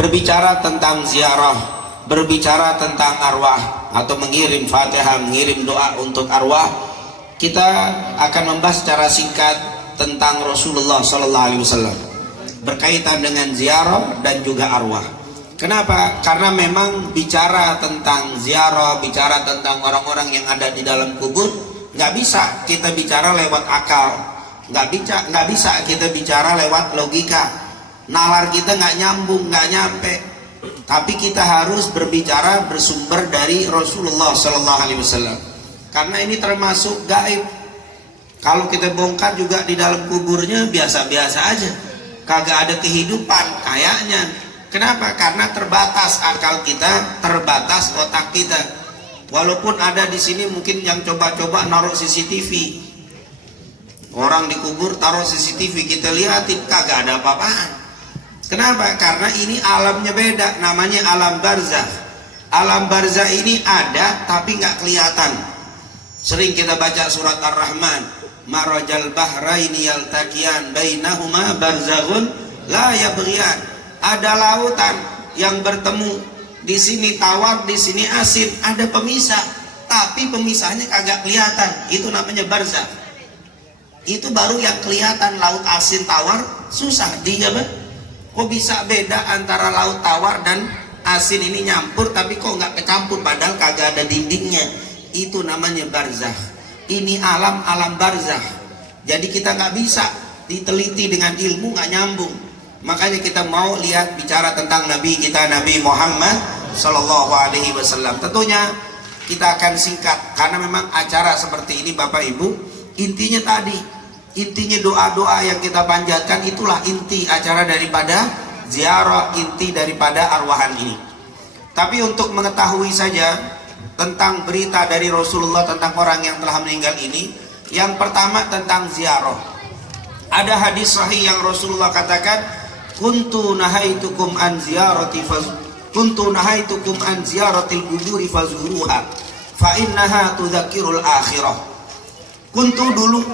berbicara tentang ziarah, berbicara tentang arwah atau mengirim Fatihah, mengirim doa untuk arwah, kita akan membahas secara singkat tentang Rasulullah sallallahu alaihi wasallam berkaitan dengan ziarah dan juga arwah. Kenapa? Karena memang bicara tentang ziarah, bicara tentang orang-orang yang ada di dalam kubur, nggak bisa kita bicara lewat akal, nggak bisa kita bicara lewat logika. Nalar kita nggak nyambung, nggak nyampe. Tapi kita harus berbicara bersumber dari Rasulullah sallallahu alaihi wasallam. Karena ini termasuk gaib. Kalau kita bongkar juga di dalam kuburnya biasa-biasa aja, kagak ada kehidupan kayaknya. Kenapa? Karena terbatas akal kita, terbatas otak kita. Walaupun ada di sini mungkin yang coba-coba naruh CCTV, orang dikubur taruh CCTV, kita lihatin kagak ada apa-apaan. Kenapa? Karena ini alamnya beda, namanya alam barzakh. Alam barzakh ini ada tapi nggak kelihatan. Sering kita baca surat Ar-Rahman, marajal bahraini yaltaqiyan bainahuma barzakhun la yabghiyan. Ada lautan yang bertemu, di sini tawar, di sini asin, ada pemisah, tapi pemisahnya kagak kelihatan. Itu namanya barzakh. Itu baru yang kelihatan. Laut asin tawar susah dijawab. Kok bisa beda antara laut tawar dan asin ini nyampur, tapi kok nggak kecampur padahal kagak ada dindingnya. Itu namanya barzakh. Ini alam barzakh. Jadi kita nggak bisa diteliti dengan ilmu, nggak nyambung. Makanya kita mau lihat bicara tentang Nabi kita, Nabi Muhammad Sallallahu Alaihi Wasallam. Tentunya kita akan singkat karena memang acara seperti ini Bapak Ibu, intinya tadi, intinya doa-doa yang kita panjatkan, itulah inti acara daripada ziarah, inti daripada arwahan ini. Tapi untuk mengetahui saja tentang berita dari Rasulullah tentang orang yang telah meninggal ini, yang pertama tentang ziarah. Ada hadis sahih yang Rasulullah katakan, kuntu nahaitukum an ziyaratil quburi fazuruha fa innaha tudzakirul akhirah. Kuntu dulu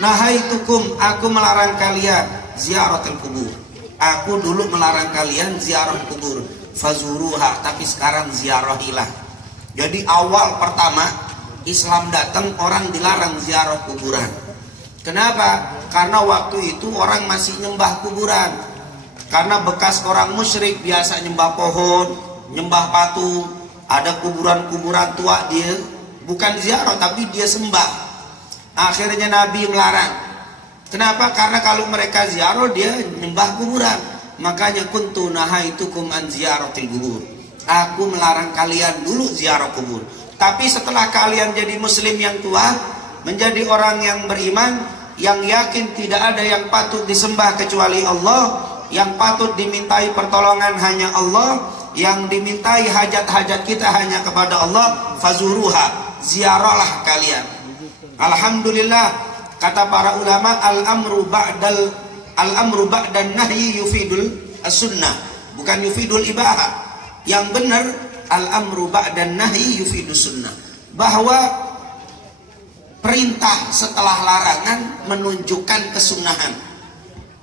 nahaitukum, aku melarang kalian ziyaratil qubur. Aku dulu melarang kalian ziarah kubur, fazuruha, tapi sekarang ziarahilah. Jadi awal pertama Islam datang, orang dilarang ziarah kuburan. Kenapa? Karena waktu itu orang masih nyembah kuburan. Karena bekas orang musyrik biasa nyembah pohon, nyembah patung. Ada kuburan-kuburan tua, dia bukan ziarah tapi dia sembah. Akhirnya Nabi melarang. Kenapa? Karena kalau mereka ziarah dia nyembah kuburan. Makanya kuntu nahaitukum an ziyaratil qubur. Aku melarang kalian dulu ziarah kubur. Tapi setelah kalian jadi muslim yang tua, menjadi orang yang beriman, yang yakin tidak ada yang patut disembah kecuali Allah, yang patut dimintai pertolongan hanya Allah, yang dimintai hajat-hajat kita hanya kepada Allah, fazuruha, ziarahlah kalian. Alhamdulillah, kata para ulama, al-amru ba'dan nahyi yufidul as-sunnah, bukan yufidul ibahah. Yang benar al-amru ba'dan nahyi yufidus sunnah, bahwa perintah setelah larangan menunjukkan kesunahan.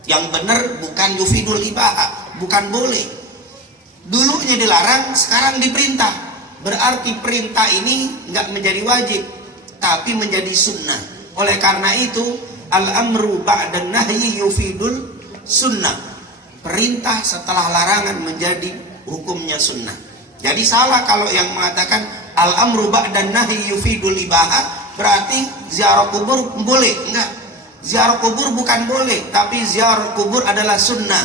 Yang benar bukan yufidul ibahah, bukan boleh. Dulunya dilarang, sekarang diperintah. Berarti perintah ini nggak menjadi wajib, tapi menjadi sunnah. Oleh karena itu, al-amru ba'dan nahyi yufidul sunnah. Perintah setelah larangan menjadi hukumnya sunnah. Jadi salah kalau yang mengatakan al-amru ba'dan nahyi yufidul ibahah, berarti ziarah kubur boleh. Enggak. Ziarah kubur bukan boleh, tapi ziarah kubur adalah sunnah.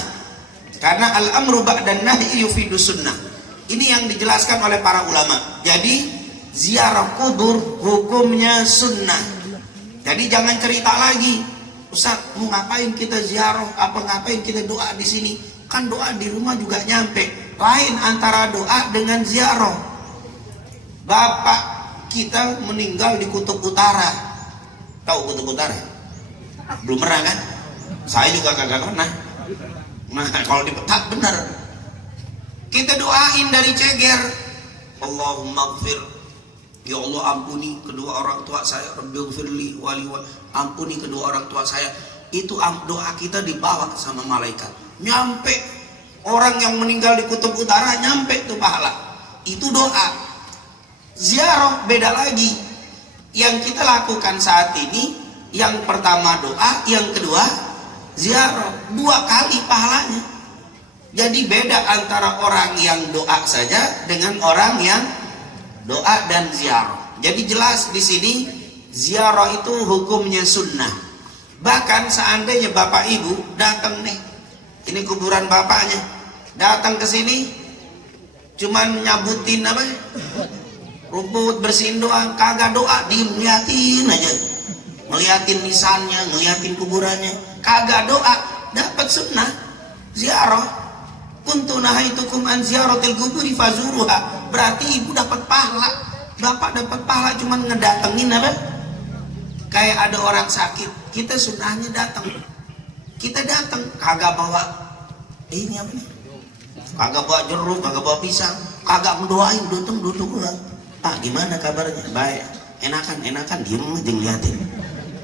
Karena al-amru ba'dan nahyi yufidus sunnah. Ini yang dijelaskan oleh para ulama. Jadi ziarah kubur hukumnya sunnah. Jadi jangan cerita lagi, Ustaz, mau ngapain kita ziarah? Apa ngapain kita doa di sini? Kan doa di rumah juga nyampe. Lain antara doa dengan ziarah. Bapak kita meninggal di Kutub Utara. Tahu Kutub Utara? Belum pernah kan? Saya juga kagak pernah. Nah, kalau di petak benar. Kita doain dari ceger. Allahumma gfir, ya Allah ampuni kedua orang tua saya, Rabbighfirli wali, ampuni kedua orang tua saya. Itu doa kita dibawa sama malaikat, nyampe Orang yang meninggal di kutub utara nyampe tuh pahala. Itu doa. Ziarah beda lagi. Yang kita lakukan saat ini, yang pertama doa, yang kedua ziarah. 2 kali pahalanya. Jadi beda antara orang yang doa saja dengan orang yang doa dan ziarah. Jadi jelas di sini ziarah itu hukumnya sunnah. Bahkan seandainya bapak ibu datang nih, ini kuburan bapaknya, datang ke sini cuman nyabutin apa rumput, bersihin doang, kagak doa, diem ngeliatin aja, ngeliatin nisannya, ngeliatin kuburannya, kagak doa, dapat sunnah ziarah. Kuntu nahaitukum an ziyaratil quburi fazuruha. Berarti ibu dapat pahala, bapak dapat pahala cuman ngedatengin apa? Kayak ada orang sakit, kita sunnahnya datang. Kita datang, kagak bawa ini apa nih? Kagak bawa jeruk, kagak bawa pisang, kagak mendoain, duduk ulang. Pak, gimana kabarnya? Baik. Enakan, diem aja ngeliatin.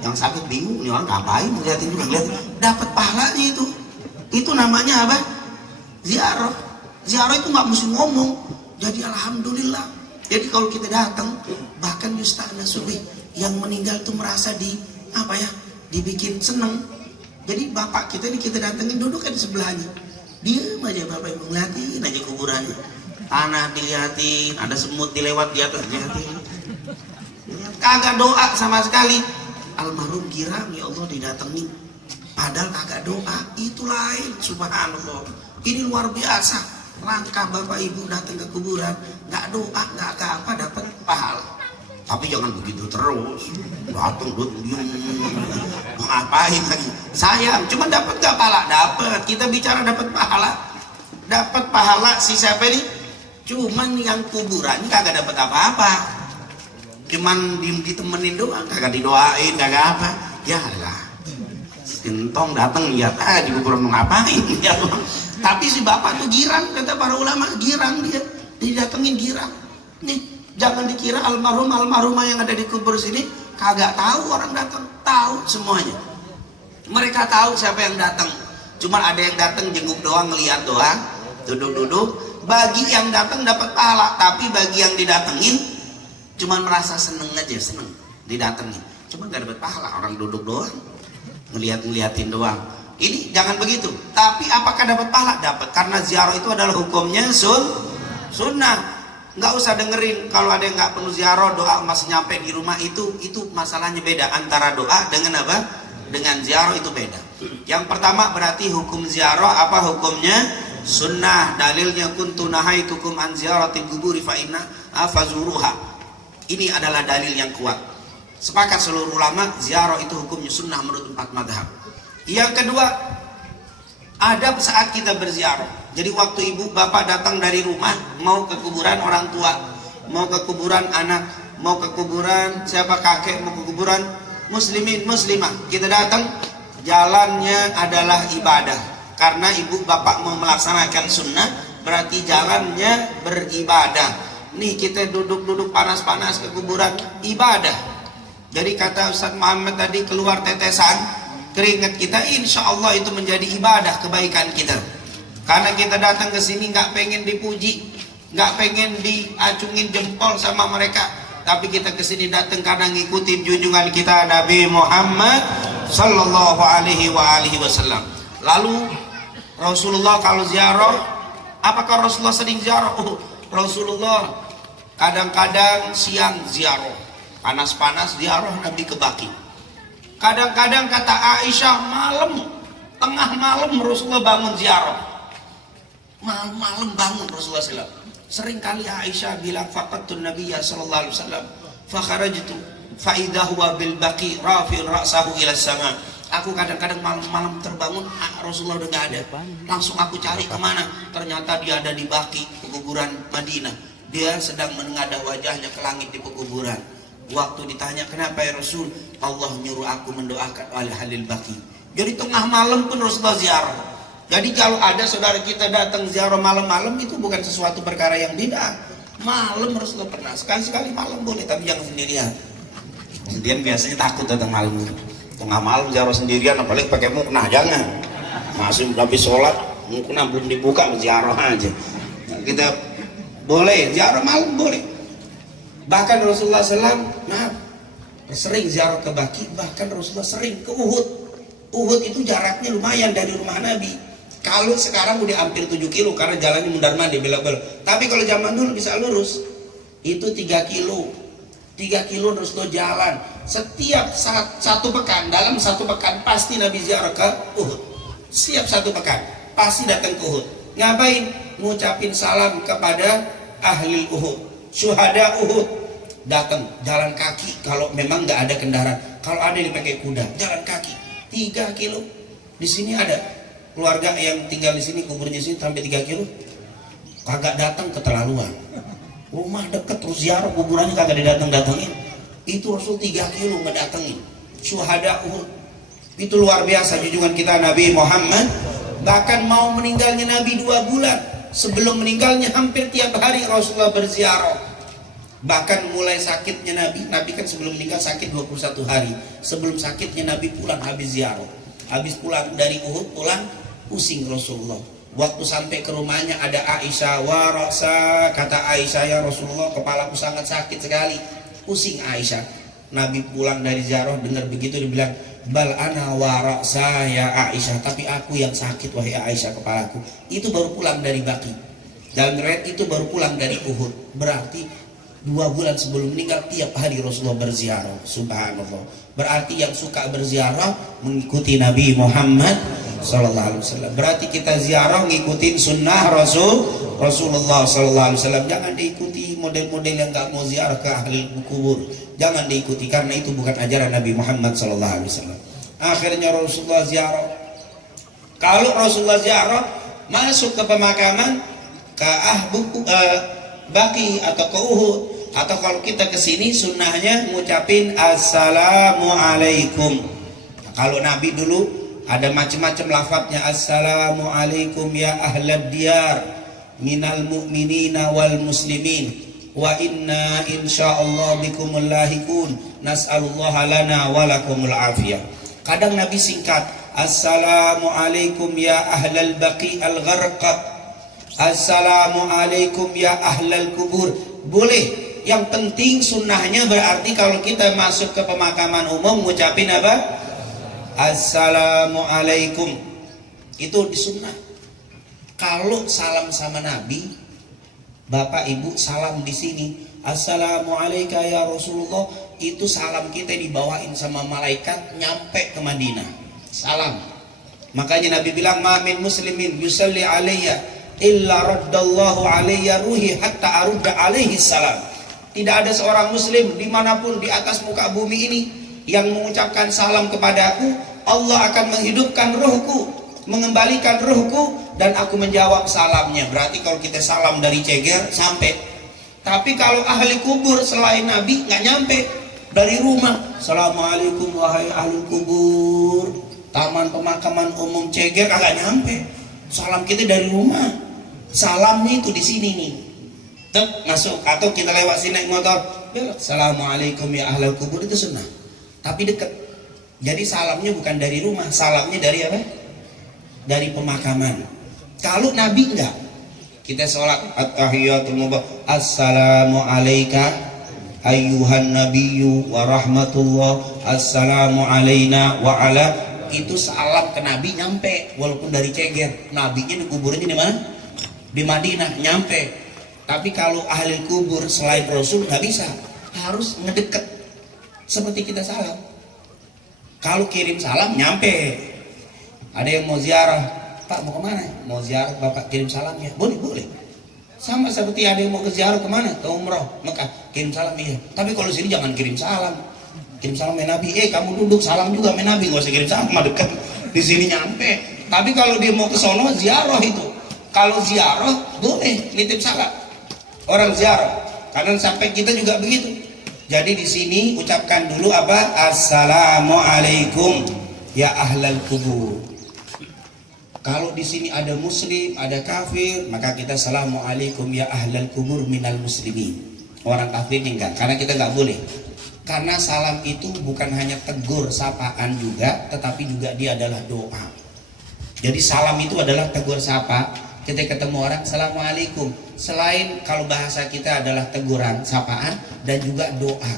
Yang sakit bingung, nih orang ngapain ngeliatin juga ngeliatin. Dapat pahalanya itu. Itu namanya apa? Ziarah. Ziarah itu nggak mesti ngomong. Jadi alhamdulillah. Jadi kalau kita datang, bahkan yusta'na subih, yang meninggal tuh merasa dibikin seneng. Jadi bapak kita ini kita datengin, duduk di sebelahnya, diam aja bapak ibu, ngeliatin aja kuburannya, tanah dilihatin, ada semut dilewat di atas dilihatin, kagak doa sama sekali. Almarhum girang, ya Allah didatengin, padahal kagak doa. Itu lain, subhanallah. Ini luar biasa. Langkah bapak ibu datang ke kuburan, nggak doa, nggak apa, dapat pahala. Tapi jangan begitu terus. Datang ngapain lagi? Sayang, cuma dapat nggak pahala? Dapat. Kita bicara dapat pahala. Dapat pahala si siapa ini? Cuman yang kuburan kagak dapat apa-apa. Cuman ditemenin doang, kagak didoain, kagak apa. Ya lah. Gentong datang lihat di kuburan mau ngapain? Ya, tapi si bapak tuh girang, kata para ulama, girang dia, didatengin girang. Nih, jangan dikira almarhumah yang ada di kubur sini kagak tahu orang datang, tahu semuanya. Mereka tahu siapa yang datang. Cuma ada yang datang jenguk doang, ngeliat doang, duduk-duduk. Bagi yang datang dapat pahala, tapi bagi yang didatengin cuma merasa seneng aja, seneng didatengin. Cuma gak dapat pahala, orang duduk doang, ngeliatin doang. Ini jangan begitu. Tapi apakah dapat pahala? Dapat, karena ziarah itu adalah hukumnya sunnah. Nggak usah dengerin kalau ada yang nggak perlu ziarah, doa masih nyampe di rumah, itu masalahnya beda. Antara doa dengan apa? Dengan ziarah itu beda. Yang pertama berarti hukum ziarah apa hukumnya? Sunnah. Dalilnya kuntu nahaitukum an ziyaratil quburi fa inna fazuruha. Ini adalah dalil yang kuat. Sepakat seluruh ulama ziarah itu hukumnya sunnah menurut 4 mazhab. Yang kedua, adab saat kita berziarah. Jadi waktu ibu bapak datang dari rumah mau ke kuburan orang tua, mau ke kuburan anak, mau ke kuburan siapa kakek, mau ke kuburan muslimin muslimah, kita datang, jalannya adalah ibadah. Karena ibu bapak mau melaksanakan sunnah, berarti jalannya beribadah. Nih kita duduk-duduk panas-panas ke kuburan, ibadah. Jadi kata Ustaz Muhammad tadi, keluar tetesan keringat kita, insya Allah itu menjadi ibadah kebaikan kita. Karena kita datang ke sini nggak pengen dipuji, nggak pengen diacungin jempol sama mereka, tapi kita ke sini datang karena ngikutin junjungan kita Nabi Muhammad Sallallahu Alaihi Wasallam. Lalu Rasulullah kalau ziarah, apakah Rasulullah sering ziarah? Rasulullah kadang-kadang siang ziarah, panas-panas ziarah Nabi ke Baqi. Kadang-kadang kata Aisyah tengah malam Rasulullah bangun ziarah. Malam-malam bangun Rasulullah SAW. Sering kali Aisyah bilang faqatun Nabiyya sallallahu alaihi wasallam fa kharajtu fa idza huwa bil baqi rafi'un ra'sahu ila sama. Aku kadang-kadang malam-malam terbangun, Rasulullah udah gak ada. Langsung aku cari kemana? Ternyata dia ada di Baqi, kuburan Madinah. Dia sedang menengadah wajahnya ke langit di kuburan. Waktu ditanya kenapa ya Rasul, Allah nyuruh aku mendoakan al-halil Baqi. Jadi tengah malam pun Rasulullah ziarah. Jadi kalau ada saudara kita datang ziarah malam-malam, itu bukan sesuatu perkara yang tidak. Malam Rasulullah pernah, sekali-sekali malam boleh, tapi jangan sendirian. Sendirian biasanya takut datang malam. Tengah malam ziarah sendirian, apalagi pakai muknah, jangan. Masih habis sholat Mungkin belum dibuka ziarah aja. Nah, kita boleh ziarah malam boleh. Bahkan Rasulullah SAW, maaf, sering ziarah ke Baki. Bahkan Rasulullah sering ke Uhud. Uhud itu jaraknya lumayan dari rumah Nabi. Kalau sekarang udah hampir 7 kilo karena jalannya mundar mandir belok-belok. Tapi kalau zaman dulu bisa lurus. Itu 3 kilo. 3 kilo Rasulullah jalan. Setiap satu pekan, dalam satu pekan pasti Nabi ziarah ke Uhud. Setiap satu pekan pasti datang ke Uhud. Ngapain? Ngucapin salam kepada ahli Uhud, syuhada Uhud. Datang jalan kaki kalau memang nggak ada kendaraan. Kalau ada dipakai kuda, jalan kaki 3 kilo. Di sini ada keluarga yang tinggal di sini, kuburnya sini sampai 3 kilo. Kagak datang, keterlaluan. Rumah deket terus ziarah kuburannya kagak didatang-datangin. Itu Rasul 3 kilo ngedatengin syuhada Uhud. Itu luar biasa junjungan kita Nabi Muhammad. Bahkan mau meninggalnya Nabi 2 bulan sebelum meninggalnya hampir tiap hari Rasulullah berziarah. Bahkan mulai sakitnya Nabi kan sebelum meninggal sakit 21 hari. Sebelum sakitnya Nabi pulang habis ziarah. Habis pulang dari Uhud pulang pusing Rasulullah. Waktu sampai ke rumahnya ada Aisyah, warasa, kata Aisyah, ya Rasulullah kepalaku sangat sakit sekali. Pusing Aisyah. Nabi pulang dari ziarah dengar begitu dibilang, bal ana warasa ya Aisyah, tapi aku yang sakit wahai Aisyah kepalaku. Itu baru pulang dari Baki. Dalam riwayat itu baru pulang dari Uhud. Berarti 2 bulan sebelum meninggal tiap hari Rasulullah berziarah. Subhanallah. Berarti yang suka berziarah mengikuti Nabi Muhammad sallallahu alaihi wasallam. Berarti kita ziarah ngikutin sunnah Rasulullah sallallahu alaihi wasallam. Jangan diikuti model-model yang enggak mau ziarah ke ahli kubur. Jangan diikuti karena itu bukan ajaran Nabi Muhammad sallallahu alaihi wasallam. Akhirnya Rasulullah ziarah. Kalau Rasulullah ziarah masuk ke pemakaman ke Baki atau ke Uhud, atau kalau kita ke sini sunnahnya ngucapin assalamualaikum. Kalau Nabi dulu ada macam-macam lafadznya, assalamualaikum ya ahlad diyar minal mu'minina wal muslimin wa inna insyaallah bikumul lahikun nas'alullaha lana wa lakumul afiyah. Kadang Nabi singkat, assalamualaikum ya ahlal baqi al gharqab, assalamualaikum ya ahlal kubur. Boleh. Yang penting sunnahnya berarti kalau kita masuk ke pemakaman umum ngucapin apa? Assalamualaikum. Itu disunnah. Kalau salam sama Nabi, Bapak Ibu salam di sini, assalamualaikum ya Rasulullah, itu salam kita dibawain sama malaikat nyampe ke Madinah. Salam. Makanya Nabi bilang, ma min muslimin yusalli alayya illa raddallahu alayya ruhi hatta arudda alaihi salam. Tidak ada seorang muslim dimanapun di atas muka bumi ini yang mengucapkan salam kepadaku, Allah akan menghidupkan ruhku, mengembalikan ruhku, dan aku menjawab salamnya. Berarti kalau kita salam dari ceger sampai. Tapi kalau ahli kubur selain Nabi nggak nyampe. Dari rumah, assalamualaikum wahai ahli kubur, taman pemakaman umum ceger agak nyampe. Salam kita dari rumah. Salamnya itu di sini nih. Masuk atau kita lewat sini naik motor, assalamualaikum ya ahlal kubur, itu sunnah. Tapi dekat. Jadi salamnya bukan dari rumah, salamnya dari apa? Dari pemakaman. Kalau Nabi enggak, kita sholat at-tahiyatul mubarak, assalamu alayka ayyuhan nabiyyu wa rahmatullah, assalamu alayna wa ala. Itu salam ke Nabi nyampe walaupun dari ceger. Nabinya di kuburnya di mana? Di Madinah, nyampe. Tapi kalau ahli kubur selain Rasul nggak bisa, harus ngedeket seperti kita salam. Kalau kirim salam nyampe. Ada yang mau ziarah, Pak mau kemana? Mau ziarah, Bapak kirim salamnya. Boleh. Sama seperti ada yang mau ke ziarah kemana? Ke umroh, Mekah, kirim salam iya. Tapi kalau sini jangan kirim salam. Kirim salam sama Nabi. Kamu duduk salam juga sama Nabi, nggak usah kirim salam, mah dekat. Di sini nyampe. Tapi kalau dia mau ke sono ziarah itu. Kalau ziarah boleh nitip salam. Orang ziarah, karena sampai kita juga begitu. Jadi di sini ucapkan dulu apa? Assalamualaikum ya ahlal kubur. Kalau di sini ada muslim, ada kafir, maka kita assalamualaikum ya ahlal kubur minal muslimin. Orang kafir enggak, karena kita enggak boleh. Karena salam itu bukan hanya tegur, sapaan juga, tetapi juga dia adalah doa. Jadi salam itu adalah tegur sapa. Kita ketemu orang, assalamualaikum. Selain kalau bahasa kita adalah teguran, sapaan, dan juga doa.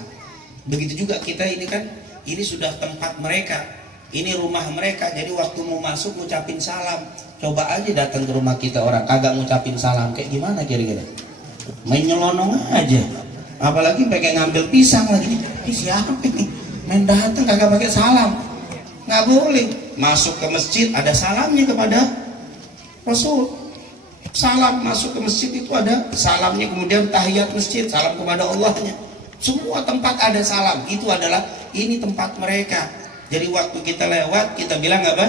Begitu juga kita ini kan, ini sudah tempat mereka, ini rumah mereka. Jadi waktu mau masuk ngucapin salam. Coba aja datang ke rumah kita orang kagak ngucapin salam, kayak gimana kira-kira? Main nyelonong aja. Apalagi pakai ngambil pisang lagi. Ini siapa ini? Main datang kagak pakai salam. Nggak boleh. Masuk ke masjid ada salamnya kepada Rasul. Salam masuk ke masjid itu ada salamnya, kemudian tahiyat masjid, salam kepada Allahnya. Semua tempat ada salam. Itu adalah ini tempat mereka. Jadi waktu kita lewat kita bilang apa?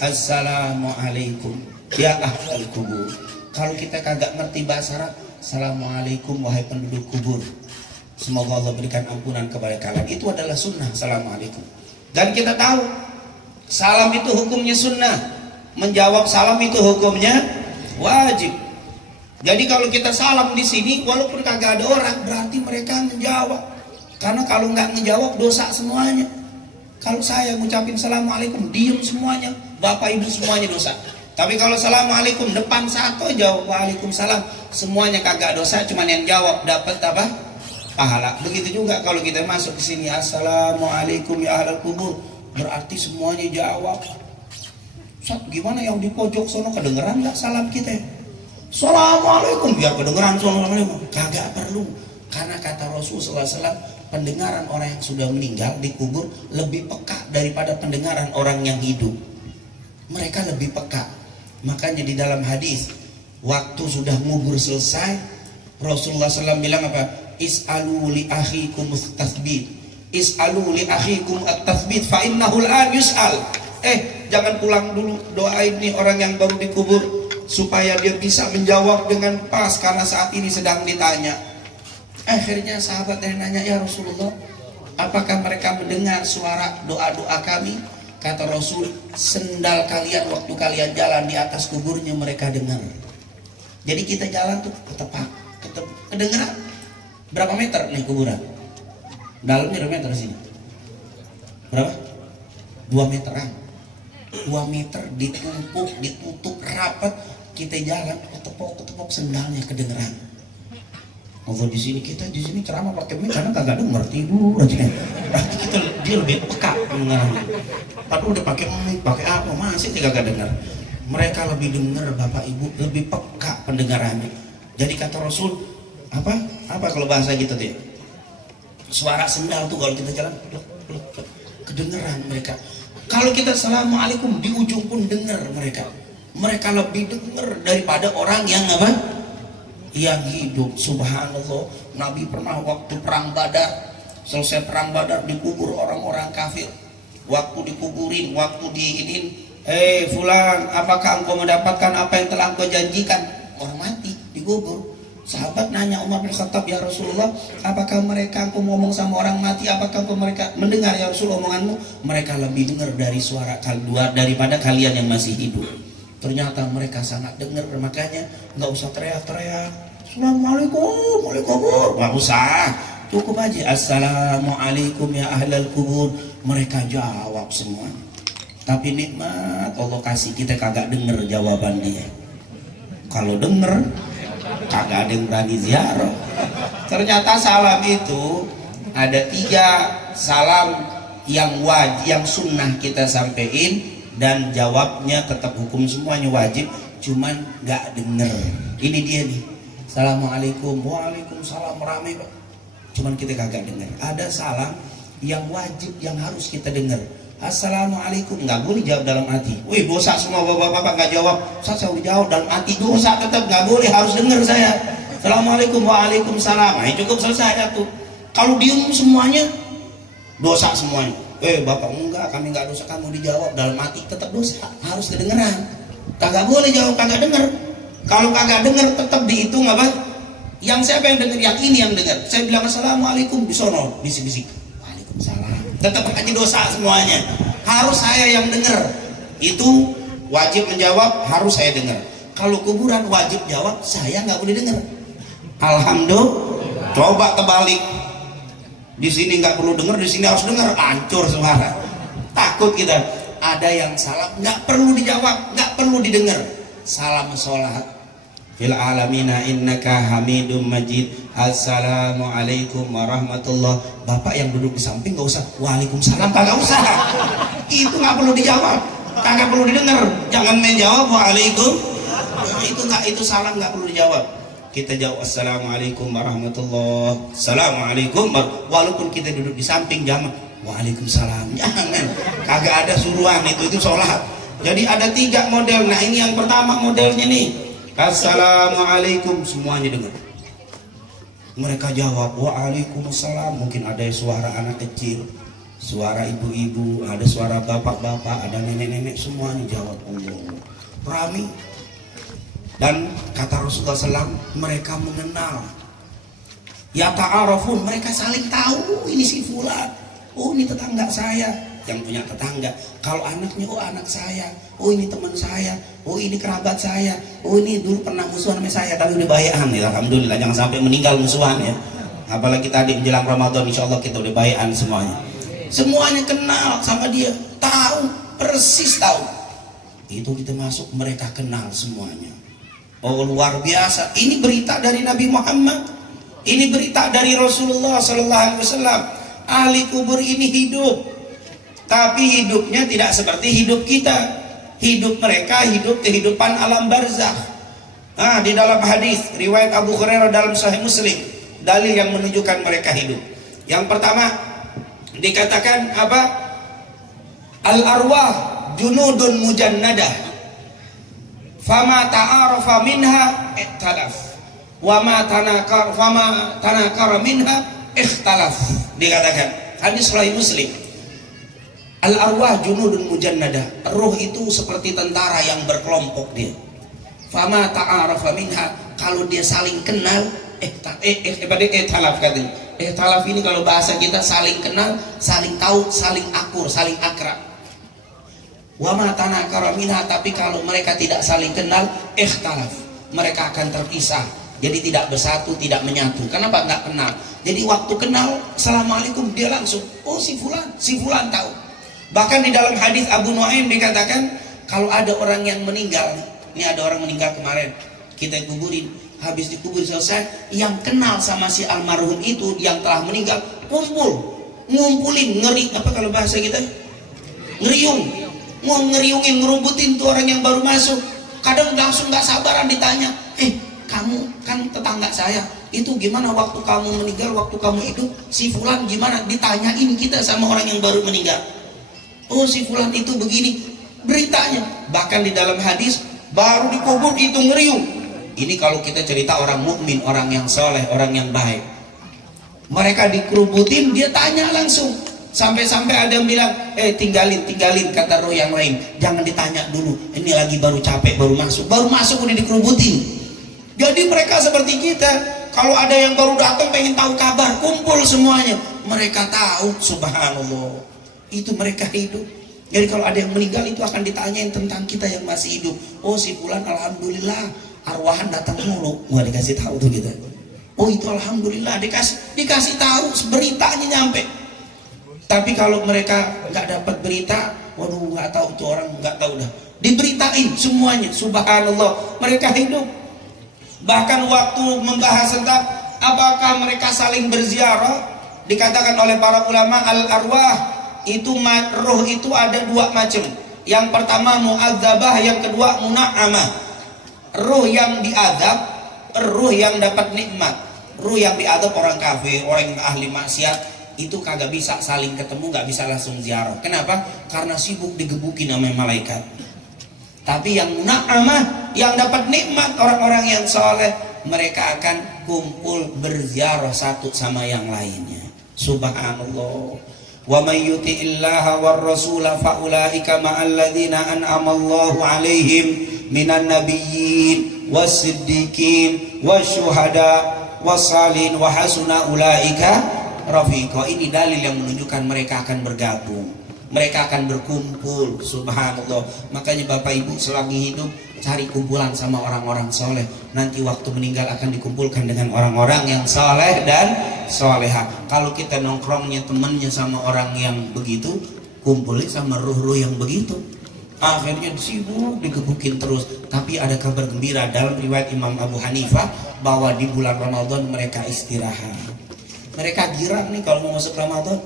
Assalamualaikum ya ahlal kubur. Kalau kita kagak ngerti bahasa Arab, assalamualaikum wahai penduduk kubur. Semoga Allah berikan ampunan kepada kalian. Itu adalah sunnah, assalamualaikum. Dan kita tahu salam itu hukumnya sunnah, menjawab salam itu hukumnya wajib. Jadi kalau kita salam di sini, walaupun kagak ada orang, berarti mereka menjawab. Karena kalau nggak menjawab dosa semuanya. Kalau saya ngucapin assalamualaikum, diem semuanya, bapak ibu semuanya dosa. Tapi kalau assalamualaikum depan satu jawab waalaikumsalam, semuanya kagak dosa, cuman yang jawab dapat apa? Pahala. Begitu juga kalau kita masuk ke sini, assalamualaikum ya ahlal kubur, berarti semuanya jawab. Ustaz, gimana yang di pojok sono kedengeran nggak salam kita? Assalamualaikum, biar kedengeran sono. Kagak perlu, karena kata Rasulullah SAW, pendengaran orang yang sudah meninggal dikubur lebih peka daripada pendengaran orang yang hidup. Mereka lebih peka. Makanya di dalam hadis, waktu sudah ngubur selesai, Rasulullah SAW bilang apa? Is'alu li akhikum at-tathbit. Is'alu li akhikum at-tathbit fa innahu al-an yus'al. Jangan pulang dulu, doain nih orang yang baru dikubur supaya dia bisa menjawab dengan pas karena saat ini sedang ditanya. Akhirnya sahabat yang nanya, ya Rasulullah, apakah mereka mendengar suara doa-doa kami? Kata Rasul, sendal kalian waktu kalian jalan di atas kuburnya mereka dengar. Jadi kita jalan tuh ketepak, kedengeran. Berapa meter nih kuburan? Dalamnya berapa meter sini? Berapa? 2 meteran. 2 meter ditumpuk, ditutup rapat. Kita jalan ketepok sendalnya kedengeran. Kalau di sini kita di sini ceramah pakai mic karena kagak denger, tidur aja. Berarti kita dia lebih peka dengarnya. Padahal udah pakai mic, pakai apa masih kagak dengar. Mereka lebih dengar, Bapak Ibu, lebih peka pendengarannya. Jadi kata Rasul, apa kalau bahasa kita tuh ya? Suara sendal tuh kalau kita jalan kedengeran mereka. Kalau kita assalamualaikum di ujung pun dengar mereka. Mereka lebih dengar daripada orang yang apa? Yang hidup. Subhanallah, Nabi pernah waktu perang Badar, selesai perang Badar dikubur orang-orang kafir. Waktu dikuburin, waktu diinin, fulan, apakah engkau mendapatkan apa yang telah engkau janjikan? Orang mati dikubur. Sahabat nanya Umar bin Khattab, ya Rasulullah, apakah mereka engkau ngomong sama orang mati, apakah engkau mereka mendengar ya Rasul omonganmu? Mereka lebih dengar dari suara kalian daripada kalian yang masih hidup. Ternyata mereka sangat dengar, makanya nggak usah teriak-teriak. Assalamualaikum, waalaikumsalam, nggak usah, cukup aja assalamualaikum ya ahlal kubur. Mereka jawab semua. Tapi nikmat Allah kasih kita kagak denger jawaban dia. Kalau denger, kagak ada yang berani ziarah. Ternyata salam itu ada 3 salam yang wajib, yang sunnah kita sampein. Dan jawabnya tetap hukum semuanya wajib, cuman nggak denger. Ini dia nih, assalamualaikum, waalaikumsalam, ramai Pak. Cuman kita kagak denger. Ada salam yang wajib yang harus kita denger. Assalamualaikum, nggak boleh jawab dalam hati. Wih dosa semua bapak-bapak nggak jawab. Saya udah jawab dalam hati, dosa tetap nggak boleh, harus denger saya. Assalamualaikum, waalaikumsalam. Nah, cukup selesai tuh. Kalau diem semuanya dosa semuanya. Bapak enggak, kami enggak dosa, kamu dijawab dalam hati tetap dosa, harus kedengeran. Kagak boleh jawab kagak denger. Kalau kagak denger tetap dihitung apa? Yang siapa yang denger? Yang ini yang denger. Saya bilang assalamualaikum di sono, bisik-bisik. Waalaikumsalam. Tetap aja dosa semuanya. Harus saya yang denger. Itu wajib menjawab, harus saya denger. Kalau kuburan wajib jawab, saya nggak boleh denger. Alhamdulillah. Coba kebalik. Di sini nggak perlu dengar, di sini harus dengar, hancur suara. Takut kita. ada yang salam nggak perlu dijawab, nggak perlu didengar. Salam sholat. Fil alamina innaka hamidum majid. Assalamualaikum warahmatullah. Bapak yang duduk di samping nggak usah waalaikumsalam, nggak usah. Itu nggak perlu dijawab, kagak perlu didengar. Jangan menjawab waalaikum. Itu salam nggak perlu dijawab. Kita jawab assalamualaikum warahmatullah. Assalamualaikum. Walaupun kita duduk di samping jamaah, waalaikumsalam. Jangan. Kagak ada suruhan itu sholat. Jadi ada 3 model. Nah ini yang pertama modelnya nih. Assalamualaikum, semuanya dengar. Mereka jawab waalaikumsalam. Mungkin ada suara anak kecil, suara ibu-ibu, ada suara bapak-bapak, ada nenek-nenek, semuanya jawab Allah. Rami. Dan kata Rasulullah SAW, mereka mengenal. Ya ta'arafun, mereka saling tahu ini si fulan. Oh ini tetangga saya, yang punya tetangga. Kalau anaknya, oh anak saya. Oh ini teman saya. Oh ini kerabat saya. Oh ini dulu pernah musuhan sama saya, tapi udah baikan ya. Alhamdulillah, jangan sampai meninggal musuhan ya. Apalagi tadi menjelang Ramadan, insya Allah kita udah baikan semuanya. Semuanya kenal sama dia, tahu, persis tahu. Itu kita masuk, mereka kenal semuanya. Oh luar biasa. Ini berita dari Nabi Muhammad. Ini berita dari Rasulullah SAW. Ahli kubur ini hidup, tapi hidupnya tidak seperti hidup kita. Hidup mereka hidup kehidupan alam barzakh. Nah, di dalam hadis riwayat Abu Hurairah dalam Sahih Muslim, dalil yang menunjukkan mereka hidup. Yang pertama dikatakan apa? Al arwah junudun mujannadah. Fama ta'arafa minha ikhtalaf wa ma tanakara minha ikhtalaf. Dikatakan hadis Sahih Muslim, al arwah junudun mujannadah, roh itu seperti tentara yang berkelompok dia. Fama ta'arafa minha, kalau dia saling kenal ikhtalaf katanya. Ikhtalaf ini kalau bahasa kita saling kenal, saling tahu, saling akur, saling akrab. Wa ma tanakara minha, tapi kalau mereka tidak saling kenal, ikhtalaf, mereka akan terpisah. Jadi tidak bersatu, tidak menyatu. Kenapa? Nggak kenal. Jadi waktu kenal, assalamualaikum, dia langsung, oh si fulan tahu. Bahkan di dalam hadis Abu Nuaim dikatakan, kalau ada orang yang meninggal, ini ada orang meninggal kemarin, kita kuburin, habis dikubur selesai, yang kenal sama si almarhum itu yang telah meninggal, ngumpulin, ngeri, apa kalau bahasa kita? Ngeriung. Mau ngeriungin, ngerubutin tuh orang yang baru masuk. Kadang langsung nggak sabaran ditanya, kamu kan tetangga saya, itu gimana waktu kamu meninggal, waktu kamu hidup, si fulan gimana? Ditanyain kita sama orang yang baru meninggal. Oh si fulan itu begini beritanya. Bahkan di dalam hadis, baru dikubur itu ngeriung. Ini kalau kita cerita orang mukmin, orang yang soleh, orang yang baik. Mereka dikerubutin, dia tanya langsung. Sampai-sampai ada yang bilang, tinggalin kata roh yang lain, jangan ditanya dulu, ini lagi baru capek, baru masuk udah dikerubutin. Jadi mereka seperti kita, kalau ada yang baru datang pengen tahu kabar, kumpul semuanya, mereka tahu. Subhanallah, itu mereka hidup. Jadi kalau ada yang meninggal itu akan ditanyain tentang kita yang masih hidup. Oh si fulan alhamdulillah arwahan datang mulu, gua dikasih tahu tuh kita. Oh itu alhamdulillah dikasih tahu, beritanya nyampe. Tapi kalau mereka nggak dapat berita, waduh nggak tahu tuh orang, nggak tahu dah. Diberitain semuanya, subhanallah, mereka hidup. Bahkan waktu membahas tentang apakah mereka saling berziarah, dikatakan oleh para ulama al arwah itu roh itu ada 2 macam. Yang pertama mu'adzabah, yang kedua muna'amah. Roh yang diadab, roh yang dapat nikmat. Roh yang diadab orang kafir, orang yang ahli maksiat, itu kagak bisa saling ketemu, nggak bisa langsung ziarah. Kenapa? Karena sibuk digebukin sama malaikat. Tapi yang muna'amah, yang dapat nikmat, orang-orang yang soleh, mereka akan kumpul berziarah satu sama yang lainnya. Subhanallah. Wa may yuti'illaha war rasula fa ulaika ma'al ladzina an'ama Allahu 'alaihim minan nabiyyin was-siddiqin wasyuhada was-salihin wa hasuna ulaika rafiqa. Ini dalil yang menunjukkan mereka akan bergabung, mereka akan berkumpul. Subhanallah. Makanya Bapak Ibu selagi hidup cari kumpulan sama orang-orang soleh. Nanti waktu meninggal akan dikumpulkan dengan orang-orang yang soleh dan soleha. Kalau kita nongkrongnya temennya sama orang yang begitu, kumpulin sama ruh-ruh yang begitu. Akhirnya sibuk digebukin terus. Tapi ada kabar gembira dalam riwayat Imam Abu Hanifah bahwa di bulan Ramadan mereka istirahat. Mereka girang nih kalau mau masuk Ramadan.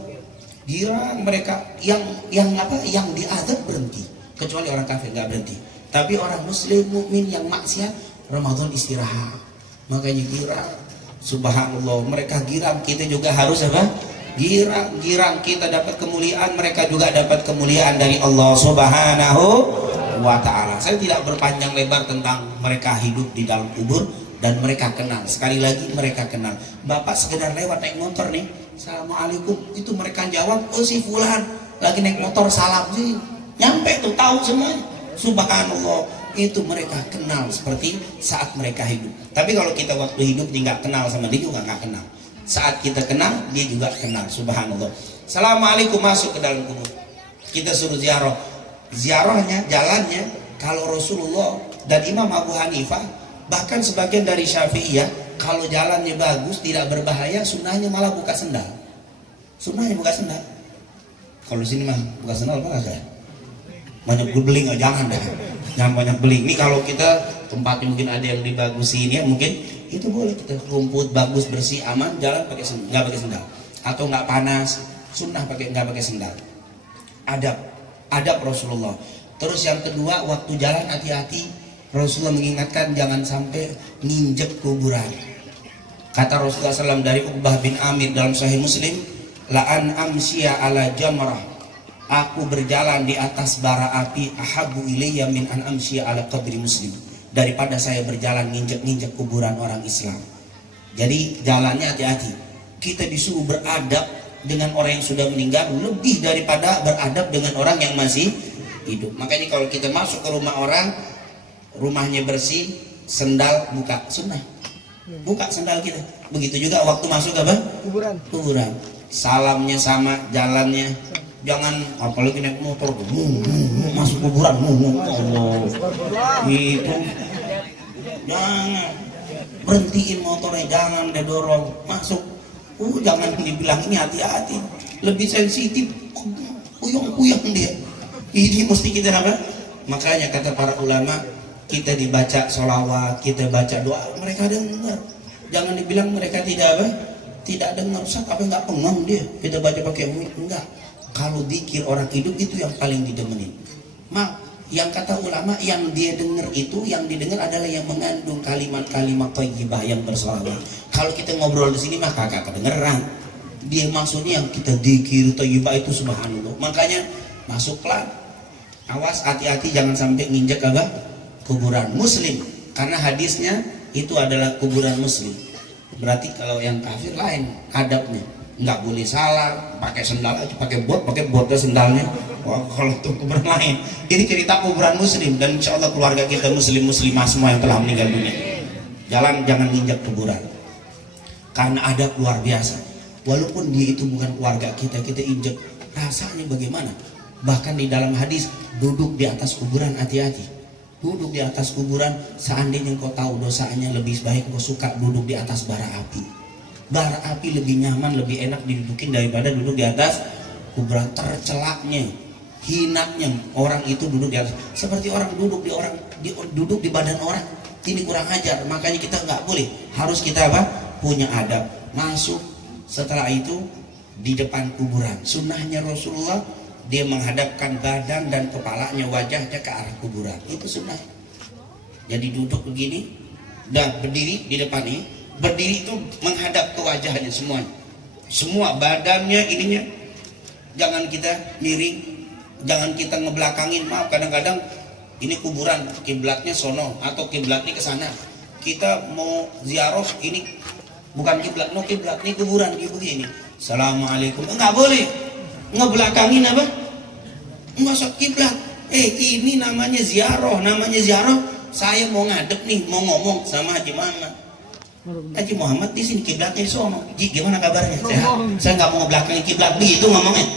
Girang mereka yang diazab berhenti. Kecuali orang kafir nggak berhenti. Tapi orang muslim mukmin yang maksiat Ramadan istirahat. Makanya girang. Subhanallah, mereka girang, kita juga harus apa? Girang kita dapat kemuliaan, mereka juga dapat kemuliaan dari Allah Subhanahu wa ta'ala. Saya tidak berpanjang lebar tentang mereka hidup di dalam kubur dan mereka kenal. Sekali lagi mereka kenal. Bapak sekedar lewat naik motor nih, assalamualaikum, itu mereka jawab, oh si fulan lagi naik motor, salam sih, nyampe tuh, tahu semuanya. Subhanallah, itu mereka kenal seperti saat mereka hidup. Tapi kalau kita waktu hidup nggak kenal sama dia juga nggak kenal. Saat kita kenal, dia juga kenal. Subhanallah. Assalamualaikum, masuk ke dalam kubur. Kita suruh ziarah. Ziarahnya, jalannya, kalau Rasulullah dan Imam Abu Hanifah, bahkan sebagian dari Syafi'iyah, kalau jalannya bagus, tidak berbahaya, sunnahnya malah buka sendal. Sunnahnya buka sendal. Kalau sini mah buka sendal apa enggak? Banyak beling, jangan dah. Jangan banyak beling. Ini kalau kita tempatnya mungkin ada yang dibagusin ya, mungkin itu boleh, kita rumput bagus bersih aman, jalan pakai sendal, nggak pakai sendal, atau nggak panas, sunnah nggak pakai sendal. Adab Rasulullah. Terus yang kedua, waktu jalan hati-hati. Rasulullah mengingatkan jangan sampai nginjek kuburan. Kata Rasulullah SAW dari Uqbah bin Amir dalam Sahih Muslim, la'an amsya ala jamrah, aku berjalan di atas bara api, ahabu ilayya min an amsya ala qabri muslim, daripada saya berjalan nginjek-nginjek kuburan orang Islam. Jadi jalannya hati-hati. Kita disuruh beradab dengan orang yang sudah meninggal lebih daripada beradab dengan orang yang masih hidup. Makanya kalau kita masuk ke rumah orang, rumahnya bersih, sendal buka, sunnah. Buka sendal kita. Begitu juga waktu masuk apa? Kuburan. Salamnya sama, jalannya. Jangan apalagi naik motor masuk kuburan Allah itu, jangan berhentiin motornya, jangan didorong masuk. Jangan dibilang ini hati-hati, lebih sensitif, kuyang-kuyang dia. Ini mesti kita apa? Makanya kata para ulama, kita dibaca sholawat, kita baca doa, mereka dengar. Jangan dibilang mereka tidak apa? Tidak dengar. Ustaz apa nggak pengang dia? Kita baca pakai enggak. Kalau zikir orang hidup itu yang paling didemenin. Yang kata ulama, yang dia dengar itu, yang didengar adalah yang mengandung kalimat-kalimat thayyibah yang bersolawat. Kalau kita ngobrol di sini mah kagak kedengeran. Dia maksudnya yang kita zikir thayyibah itu subhanallah. Makanya masuk pelan. Awas, hati-hati jangan sampai nginjek apa? Kuburan muslim. Karena hadisnya itu adalah kuburan muslim. Berarti kalau yang kafir lain adabnya. Nggak boleh salah, pakai sendal aja, pakai botnya sendalnya. Wah, kalau itu kuburan lain. Ini cerita kuburan muslim, dan insya Allah keluarga kita muslimah semua yang telah meninggal dunia. Jangan nginjak kuburan, karena adab luar biasa. Walaupun dia itu bukan keluarga kita injak, rasanya bagaimana? Bahkan di dalam hadis, duduk di atas kuburan hati-hati. Duduk di atas kuburan, seandainya kau tahu dosanya, lebih baik kau suka duduk di atas bara api. Bara api lebih nyaman, lebih enak didudukin daripada duduk di atas kuburan. Tercelaknya, hinanya orang itu duduk di atas. Seperti orang duduk di badan orang. Ini kurang ajar. Makanya kita nggak boleh. Harus kita apa? Punya adab. Masuk. Setelah itu di depan kuburan. Sunnahnya Rasulullah, dia menghadapkan badan dan kepalanya, wajahnya ke arah kuburan. Itu sunnah. Jadi duduk begini dan berdiri di depan ini. Berdiri itu menghadap ke wajahnya semuanya. Semua badannya ininya. Jangan kita miring, jangan kita ngebelakangin. Maaf, kadang-kadang ini kuburan, kiblatnya sono atau kiblatnya ke sana. Kita mau ziarah, ini bukan kiblat, kiblat ini kuburan gitu begini. Assalamualaikum. Enggak boleh. Ngebelakangin apa? Masuk kiblat. Ini namanya ziarah, Saya mau ngadep nih, mau ngomong sama Haji Muhammad. Haji Muhammad di sini, kiblatnya di sono. Gimana kabarnya? Saya nggak mau ngebelakangin kiblat begitu ngomongnya.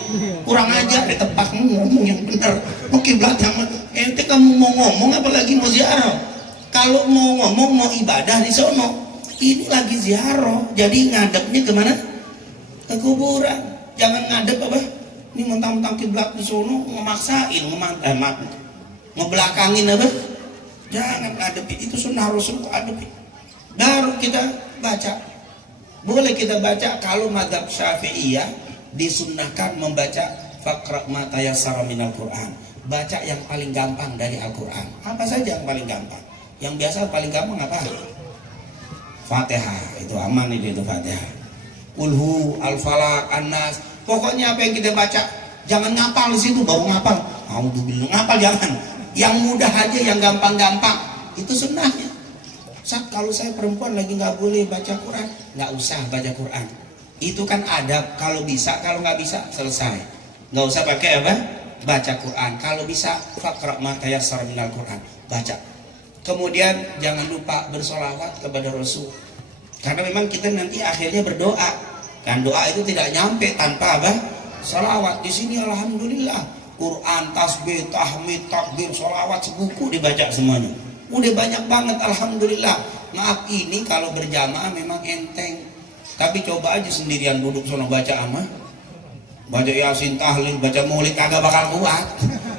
Kurang ajar, ditepak ngomong yang benar. Mau kiblat sama ente, kamu mau ngomong apalagi mau ziarah. Kalau mau ngomong, mau ibadah di sono. Ini lagi ziarah, jadi ngadepnya kemana? Ke kuburan. Jangan ngadep apa? Ini mentang-mentang kiblat di sono memaksain, ngebelakangin apa? Jangan adepin, itu sunnah Rasul kok adepin. Baru kita baca. Boleh kita baca kalau mazhab Syafi'iyah disunnahkan membaca faqra ma tayassara minal Qur'an. Baca yang paling gampang dari Al-Qur'an. Apa saja yang paling gampang? Yang biasa paling gampang apa? Fatihah, itu aman itu Fatihah. Ulhu, Al-Falaq, An-Nas. Pokoknya apa yang kita baca, jangan ngapal di situ baru ngapal. Alhamdulillah, ngapal jangan. Yang mudah aja, yang gampang-gampang. Itu sunnahnya. Kalau saya perempuan lagi nggak boleh baca Quran, nggak usah baca Quran. Itu kan adab. Kalau bisa, kalau nggak bisa selesai. Nggak usah pakai apa? Baca Quran. Kalau bisa, faqra ma tayassara minal Quran. Baca. Kemudian jangan lupa bersolawat kepada Rasul. Karena memang kita nanti akhirnya berdoa. Dan doa itu tidak nyampe tanpa apa? Solawat. Di sini alhamdulillah. Quran, tasbih, tahmid, takbir, solawat sebuku dibaca semuanya. Udah banyak banget alhamdulillah. Maaf ini kalau berjamaah memang enteng. Tapi coba aja sendirian duduk sono baca ama. Baca Yasin, tahlil, baca Maulid kagak bakal kuat.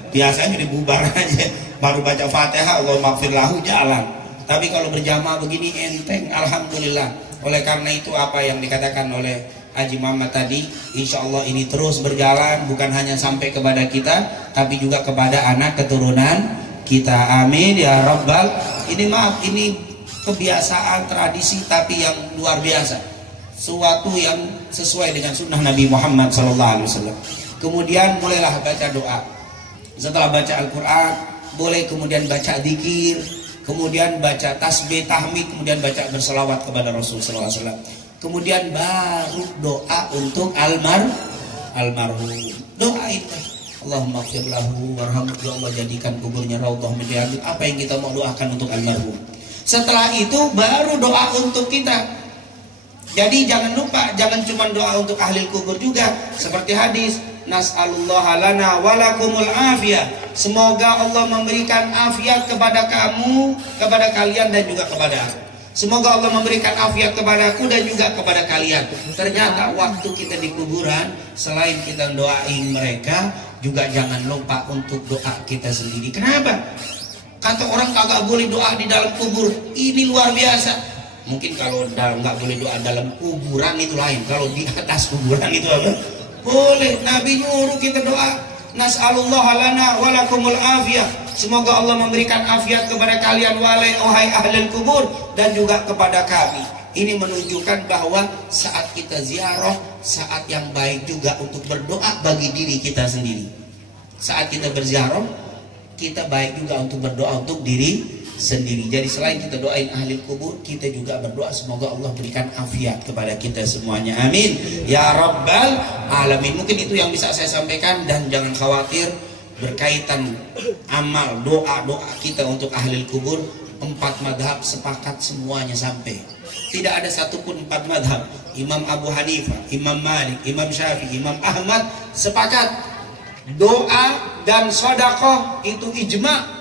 Biasanya dibubar aja. Baru baca Fatihah, Allahumma maghfir lahu jalan. Tapi kalau berjamaah begini enteng alhamdulillah. Oleh karena itu apa yang dikatakan oleh Haji Muhammad tadi, insya Allah ini terus berjalan, bukan hanya sampai kepada kita, tapi juga kepada anak keturunan kita. Amin ya Rabbal. Ini maaf, ini kebiasaan tradisi tapi yang luar biasa, suatu yang sesuai dengan sunnah Nabi Muhammad SAW. Kemudian mulailah baca doa. Setelah baca Al-Quran, boleh kemudian baca dzikir, kemudian baca tasbih, tahmid, kemudian baca berselawat kepada Rasul SAW. Kemudian baru doa untuk almarhum. Doa itu Allahumma ighfir lahu warhamhu, ya Allah jadikan kuburnya raudhah min riyadil. Apa yang kita mau doakan untuk almarhum. Setelah itu baru doa untuk kita. Jadi jangan lupa, jangan cuma doa untuk ahli kubur juga. Seperti hadis, nas'alullaha lana walakumul afiyah. Semoga Allah memberikan afiat kepada kamu, kepada kalian dan juga kepada aku. Semoga Allah memberikan afiat kepadaku dan juga kepada kalian. Ternyata waktu kita di kuburan, selain kita doain mereka, juga jangan lupa untuk doa kita sendiri. Kenapa? Kata orang kagak boleh doa di dalam kubur. Ini luar biasa. Mungkin kalau nggak boleh doa dalam kuburan itu lain. Kalau di atas kuburan itu apa? Boleh. Nabi nyuruh kita doa. Nas'alullaha lana walakumul afiyah. Semoga Allah memberikan afiat kepada kalian wahai ahli kubur dan juga kepada kami. Ini menunjukkan bahwa saat kita ziarah, saat yang baik juga untuk berdoa bagi diri kita sendiri. Saat kita berziarah, kita baik juga untuk berdoa untuk diri sendiri. Jadi selain kita doain ahli kubur, kita juga berdoa semoga Allah berikan afiat kepada kita semuanya. Amin ya Rabbal alamin. Mungkin itu yang bisa saya sampaikan, dan jangan khawatir berkaitan amal doa kita untuk ahli kubur. 4 madhab sepakat semuanya sampai. Tidak ada satupun 4 madhab. Imam Abu Hanifah, Imam Malik, Imam Syafi'i, Imam Ahmad sepakat doa dan sedekah itu ijma.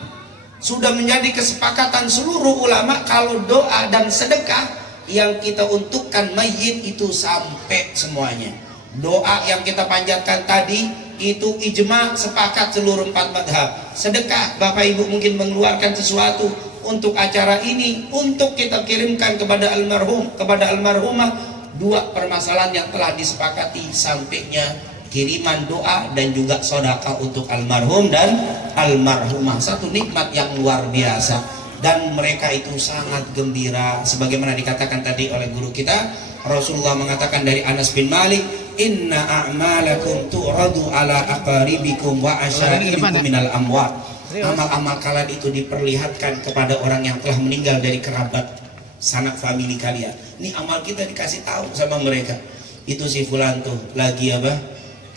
Sudah menjadi kesepakatan seluruh ulama kalau doa dan sedekah yang kita untukkan mayit itu sampai semuanya. Doa yang kita panjatkan tadi itu ijma, sepakat seluruh 4 madhab. Sedekah, Bapak Ibu mungkin mengeluarkan sesuatu untuk acara ini, untuk kita kirimkan kepada almarhum, kepada almarhumah. 2 permasalahan yang telah disepakati sampainya kiriman doa dan juga sedekah untuk almarhum dan almarhumah. Satu nikmat yang luar biasa, dan mereka itu sangat gembira sebagaimana dikatakan tadi oleh guru kita. Rasulullah mengatakan dari Anas bin Malik, inna a'malakum tu'radu ala aqaribikum wa asyarikum minal amwat. Amal-amal kalian itu diperlihatkan kepada orang yang telah meninggal dari kerabat sanak famili kalian. Ini amal kita dikasih tahu sama mereka. Itu si fulan tuh lagi apa?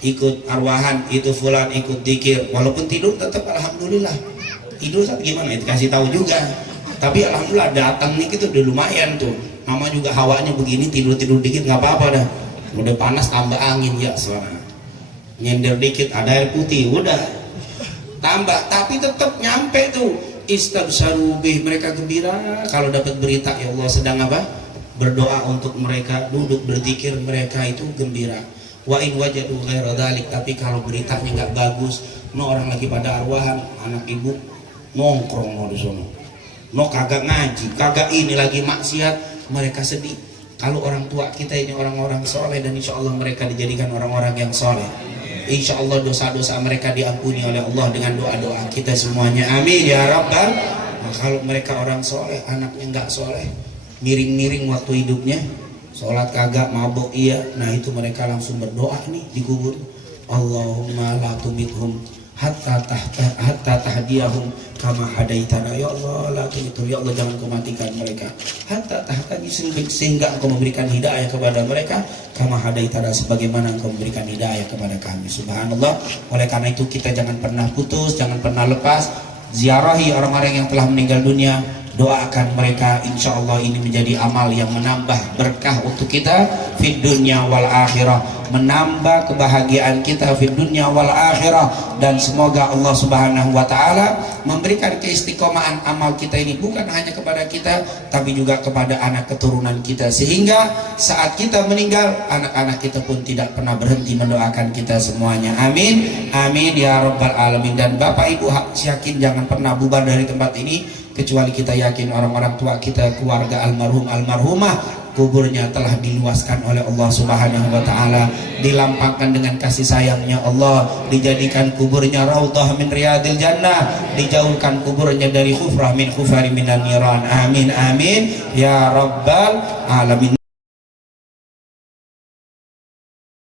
Ikut arwahan, itu fulan ikut dzikir, walaupun tidur tetap alhamdulillah. Tidur saat gimana itu kasih tahu juga, tapi alhamdulillah datang nih gitu udah lumayan tuh. Mama juga hawanya begini, tidur dikit nggak apa-apa dah. Udah panas tambah angin ya suara. Nyender dikit ada air putih udah tambah, tapi tetap nyampe tuh. Istabsharu bih, mereka gembira kalau dapat berita ya Allah sedang apa? Berdoa untuk mereka, duduk berzikir, mereka itu gembira. Wa in wajadu ghaira dzalik, tapi kalau beritanya nggak bagus, no orang lagi pada arwahan, anak ibu nongkrong no di sono, no kagak ngaji, kagak ini lagi maksiat, mereka sedih. Kalau orang tua kita ini orang-orang soleh, dan insya Allah mereka dijadikan orang-orang yang soleh, insya Allah dosa-dosa mereka diampuni oleh Allah dengan doa-doa kita semuanya, amin ya rabbal. Nah, kalau mereka orang soleh, anaknya nggak soleh, miring-miring waktu hidupnya, sholat kagak, mabok iya, nah itu mereka langsung berdoa nih di kubur, Allahumma la tumithum hatta tahdiyahum kama hadaitana, ya Allah la tumithum, ya Allah jangan kau matikan mereka, hatta tahtadi, sehingga engkau memberikan hidayah kepada mereka, kama hadaitana, sebagaimana engkau memberikan hidayah kepada kami. Subhanallah. Oleh karena itu kita jangan pernah putus, jangan pernah lepas ziarahi orang-orang yang telah meninggal dunia, doakan mereka, insya Allah ini menjadi amal yang menambah berkah untuk kita fid dunya wal akhirah, menambah kebahagiaan kita fid dunya wal akhirah, dan semoga Allah Subhanahu wa taala memberikan keistiqomahan amal kita ini bukan hanya kepada kita tapi juga kepada anak keturunan kita, sehingga saat kita meninggal anak-anak kita pun tidak pernah berhenti mendoakan kita semuanya, amin amin ya rabbal alamin. Dan Bapak Ibu yakin jangan pernah bubar dari tempat ini kecuali kita yakin orang-orang tua kita, keluarga almarhum almarhumah, kuburnya telah diluaskan oleh Allah Subhanahu wa taala, dilampangkan dengan kasih sayangnya Allah, dijadikan kuburnya raudhah min riyadil jannah, dijauhkan kuburnya dari khufrah min khufari minan niran, amin amin ya rabbal alamin.